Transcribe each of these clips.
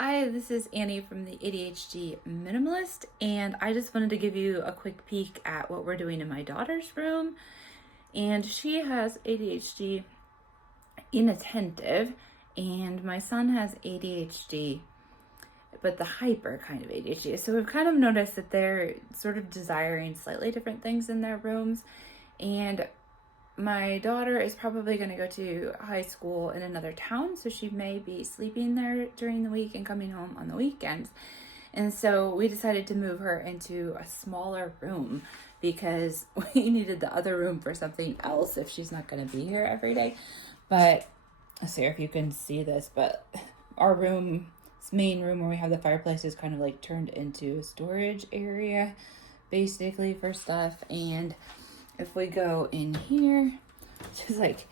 Hi, this is Annie from the ADHD Minimalist, and I just wanted to give you a quick peek at what we're doing in my daughter's room. And she has ADHD Inattentive, and my son has ADHD, but the hyper kind of ADHD. So we've kind of noticed that they're sort of desiring slightly different things in their rooms, and my daughter is probably going to go to high school in another town, so she may be sleeping there during the week and coming home on the weekends. And so we decided to move her into a smaller room because we needed the other room for something else if she's not going to be here every day. But let's see if you can see this, but our room, this main room where we have the fireplace, is kind of like turned into a storage area basically for stuff. And if we go in here, just like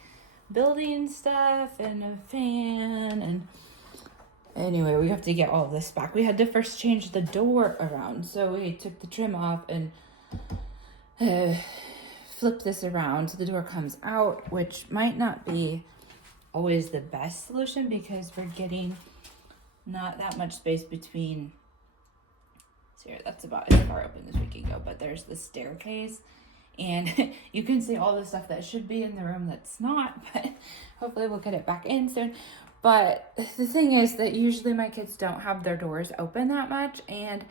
building stuff and a fan, and anyway, we have to get all of this back. We had to first change the door around, so we took the trim off and flip this around so the door comes out, which might not be always the best solution because we're getting not that much space between. So here, that's about as far open as we can go, but there's the staircase. And you can see all the stuff that should be in the room that's not, but hopefully we'll get it back in soon. But the thing is that usually my kids don't have their doors open that much, and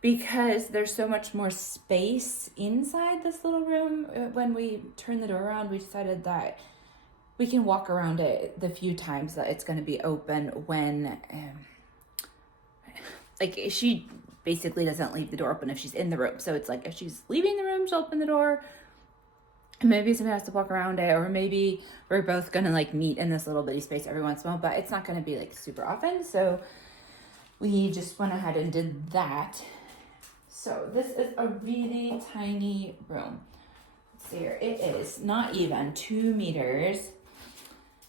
because there's so much more space inside this little room, when we turn the door around, we decided that we can walk around it the few times that it's going to be open when, she basically doesn't leave the door open if she's in the room. So it's like if she's leaving the room, she'll open the door. Maybe somebody has to walk around it, or maybe we're both gonna like meet in this little bitty space every once in a while, but it's not gonna be like super often. So we just went ahead and did that. So this is a really tiny room. Let's see here. It is not even 2 meters.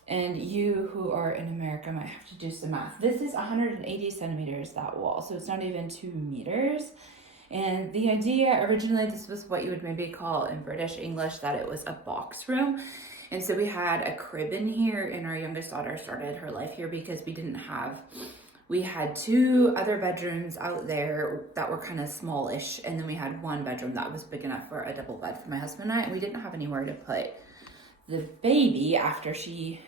And you who are in America might have to do some math. This is 180 centimeters, that wall, so it's not even 2 meters. And the idea originally, this was what you would maybe call in British English that it was a box room. And so we had a crib in here, and our youngest daughter started her life here because we had 2 other bedrooms out there that were kind of smallish, and then we had 1 bedroom that was big enough for a double bed for my husband and I, and we didn't have anywhere to put the baby after she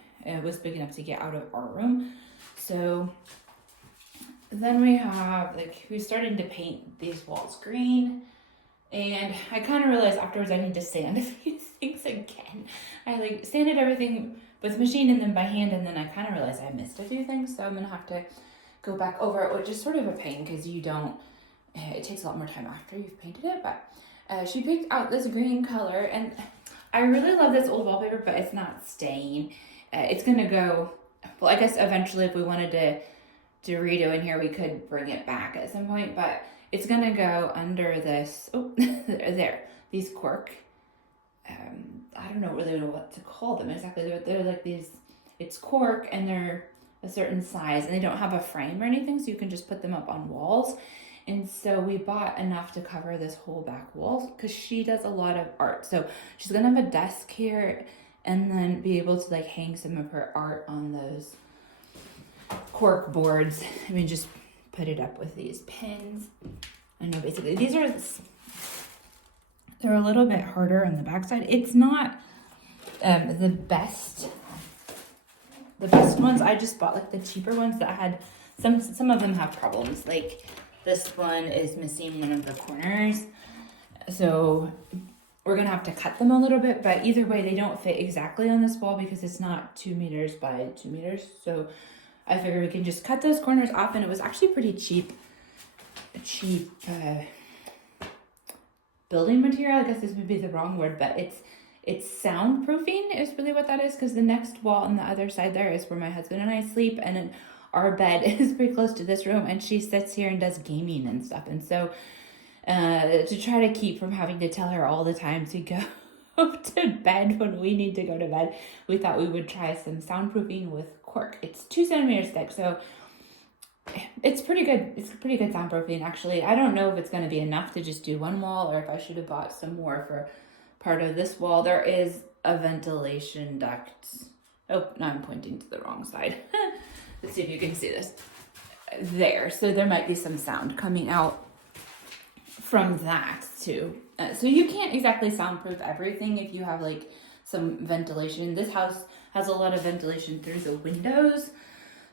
was big enough to get out of our room. So then we started to paint these walls green, and I kind of realized afterwards I need to sand a few things again. I sanded everything with machine and then by hand, and then I kind of realized I missed a few things, so I'm gonna have to go back over it, which is sort of a pain because it takes a lot more time after you've painted it. But she picked out this green color, and I really love this old wallpaper, but it's not staying. It's gonna go, well, I guess eventually if we wanted to redo in here, we could bring it back at some point, but it's gonna go under this, there, these cork, I don't really know what to call them exactly. They're like these, it's cork, and they're a certain size, and they don't have a frame or anything, so you can just put them up on walls. And so we bought enough to cover this whole back wall because she does a lot of art. So she's gonna have a desk here and then be able to hang some of her art on those cork boards. Just put it up with these pins. I know basically they're a little bit harder on the backside. It's not the best ones. I just bought the cheaper ones that had some of them have problems. This one is missing one of the corners, so we're gonna have to cut them a little bit, but either way they don't fit exactly on this wall because it's not 2 meters by 2 meters. So I figured we can just cut those corners off, and it was actually pretty cheap building material. I guess this would be the wrong word, but it's soundproofing is really what that is, because the next wall on the other side there is where my husband and I sleep, and our bed is pretty close to this room, and she sits here and does gaming and stuff. And so to try to keep from having to tell her all the time to go to bed when we need to go to bed, we thought we would try some soundproofing with cork. It's 2 centimeters thick, so it's pretty good. It's pretty good soundproofing, actually. I don't know if it's going to be enough to just do 1 wall, or if I should have bought some more for part of this wall. There is a ventilation duct. Oh, no, I'm pointing to the wrong side. Let's see if you can see this. there. So there might be some sound coming out from that too. So you can't exactly soundproof everything if you have like some ventilation. This house has a lot of ventilation through the windows.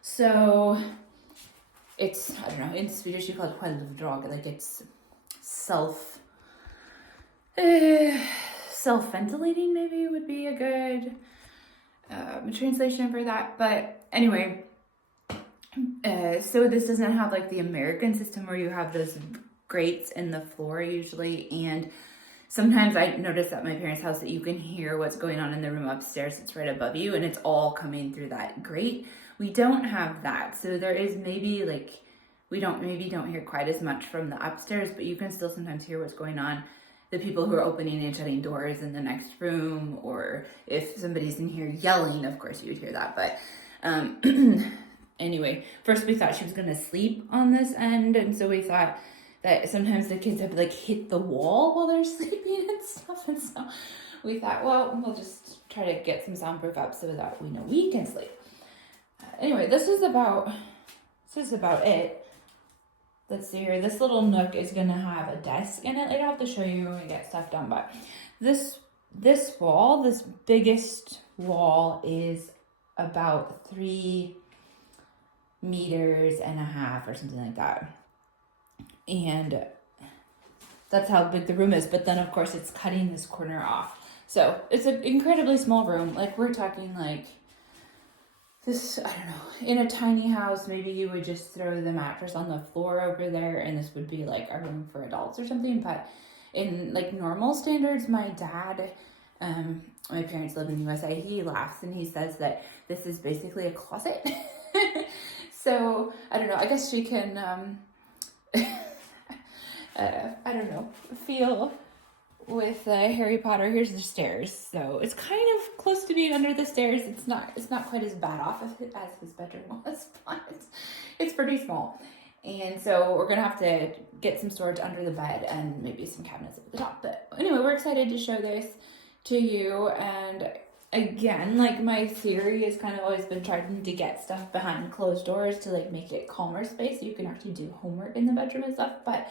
So it's, I don't know, in Swedish you call it självdrag, like it's self-ventilating maybe would be a good translation for that. But anyway, so this doesn't have like the American system where you have those grates in the floor usually, and sometimes I notice at my parents' house that you can hear what's going on in the room upstairs. It's right above you and it's all coming through that grate. We don't have that. So there is maybe like, we don't hear quite as much from the upstairs, but you can still sometimes hear what's going on. The people who are opening and shutting doors in the next room, or if somebody's in here yelling, of course you would hear that. But anyway, first we thought she was going to sleep on this end. And so we thought that sometimes the kids have like hit the wall while they're sleeping and stuff. And so we thought, well, we'll just try to get some soundproof up so that we know we can sleep. Anyway, this is about it. Let's see here. This little nook is going to have a desk in it. Later I'll have to show you when we get stuff done. But this wall, this biggest wall, is about 3.5 meters or something like that. And that's how big the room is. But then, of course, it's cutting this corner off. So it's an incredibly small room. Like, we're talking like this, I don't know, in a tiny house, maybe you would just throw the mattress on the floor over there and this would be like a room for adults or something. But in like normal standards, my dad, my parents live in the USA, he laughs and he says that this is basically a closet. So, I don't know, I guess she can, I don't know, feel with Harry Potter. Here's the stairs, so it's kind of close to being under the stairs. It's not quite as bad off as his bedroom was, but it's pretty small. And so we're gonna have to get some storage under the bed and maybe some cabinets at the top. But anyway, we're excited to show this to you. And again, like, my theory has kind of always been trying to get stuff behind closed doors to like make it calmer space so you can actually do homework in the bedroom and stuff. But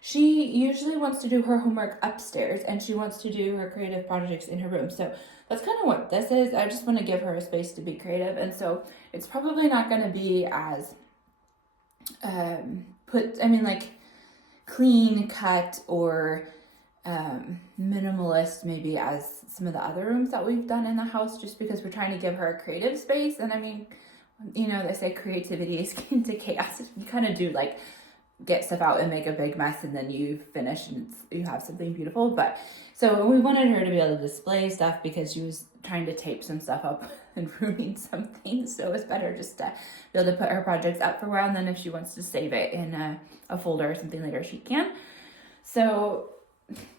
she usually wants to do her homework upstairs and she wants to do her creative projects in her room. So that's kind of what this is. I just want to give her a space to be creative. And so it's probably not going to be as like clean cut or minimalist maybe as some of the other rooms that we've done in the house, just because we're trying to give her a creative space. And I mean, you know, they say creativity is akin to chaos. You kind of do like get stuff out and make a big mess and then you finish and you have something beautiful. But so we wanted her to be able to display stuff because she was trying to tape some stuff up and ruining some things. So it's better just to be able to put her projects up for a while, and then if she wants to save it in a folder or something later, she can. So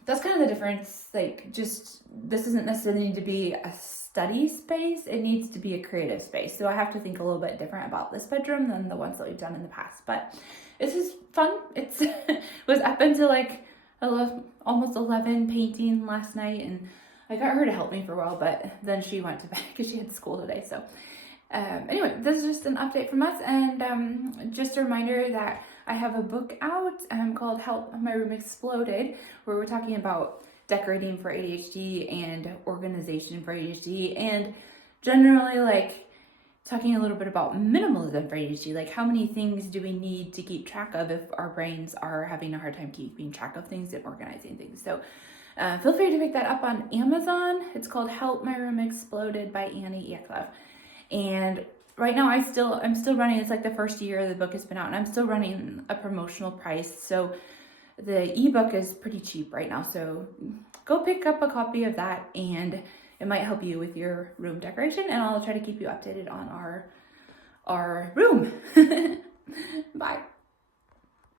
that's kind of the difference. Like, just, this doesn't necessarily need to be a study space. It needs to be a creative space. So I have to think a little bit different about this bedroom than the ones that we've done in the past. But this is fun. It's was up until like almost 11 painting last night, and I got her to help me for a while, but then she went to bed because she had school today. So anyway, this is just an update from us, and just a reminder that I have a book out called Help My Room Exploded, where we're talking about decorating for ADHD and organization for ADHD, and generally like talking a little bit about minimalism for ADHD, like how many things do we need to keep track of if our brains are having a hard time keeping track of things and organizing things. So feel free to pick that up on Amazon. It's called Help My Room Exploded by Annie Eklev. And right now I'm still running, it's like the first year the book has been out, and I'm still running a promotional price. So the ebook is pretty cheap right now. So go pick up a copy of that, and it might help you with your room decoration, and I'll try to keep you updated on our room. Bye.